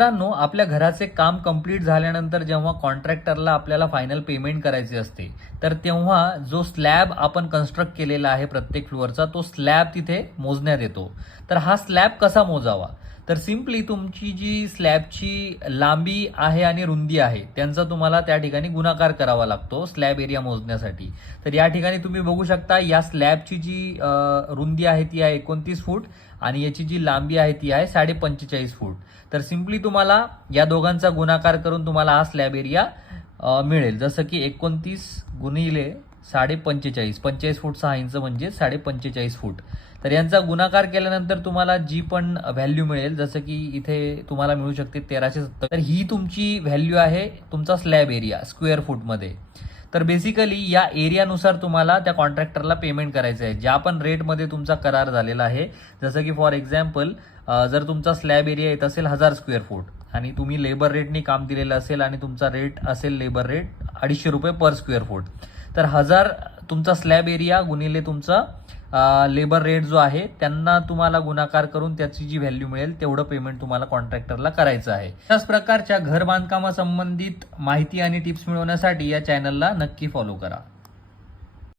मित्रांनो आपल्या घराचे काम कंप्लीट झाल्यानंतर जेव्हा कॉन्ट्रॅक्टरला आपल्याला फायनल पेमेंट करायचे असते तर तेव्हा जो स्लॅब आपण कन्स्ट्रक्ट केलेला आहे प्रत्येक फ्लोअरचा तो स्लॅब तिथे मोजण्यात येतो. तर हा स्लॅब कसा मोजावा? तर सिम्पली तुमची जी स्लॅबची लांबी आहे आणि रुंदी आहे त्यांचा तुम्हाला त्या ठिकाणी गुणाकार करावा लागतो स्लॅब एरिया मोजण्यासाठी. तर या ठिकाणी तुम्ही बघू शकता या स्लॅबची जी रुंदी आहे ती आहे एकोणतीस फूट आणि याची जी लांबी आहे ती आहे साडे पंचेचाळीस फूट. तर सिम्पली तुम्हाला या दोघांचा गुणाकार करून तुम्हाला हा स्लॅब एरिया मिळेल. जसं की एकोणतीस गुणिले साडे पंचेचाळीस पंचेचाळीस फूट सहा इंच म्हणजे साडे पंचेचाळीस फूट. तर यांचा गुणाकार केल्यानंतर तुम्हाला जी पण व्हॅल्यू मिळेल जसं की इथे तुम्हाला मिळू शकते तेराशे सत्तर. तर ही तुमची व्हॅल्यू आहे तुमचा स्लॅब एरिया स्क्वेअर फूटमध्ये तर बेसिकली या एरियानुसार तुम्हाला त्या कॉन्ट्रॅक्टरला पेमेंट करायचं आहे. ज्या पण रेटमध्ये तुमचा करार झालेला आहे जसं की फॉर एक्झाम्पल जर तुमचा स्लॅब एरिया येत असेल हजार स्क्वेअर फूट आणि तुम्ही लेबर रेटनी काम दिलेलं असेल आणि तुमचा रेट असेल लेबर रेट अडीचशे रुपये पर स्क्वेअर फूट तर हजार तुमचा स्लॅब एरिया गुणिले तुमचा लेबर रेट जो आहे त्यांना तुम्हाला गुणाकार करून त्याची जी व्हॅल्यू मिळेल तेवढं पेमेंट तुम्हाला कॉन्ट्रॅक्टरला करायचं आहे. त्याच प्रकारच्या घर बांधकामासंबंधित माहिती आणि टिप्स मिळवण्यासाठी या चॅनलला नक्की फॉलो करा.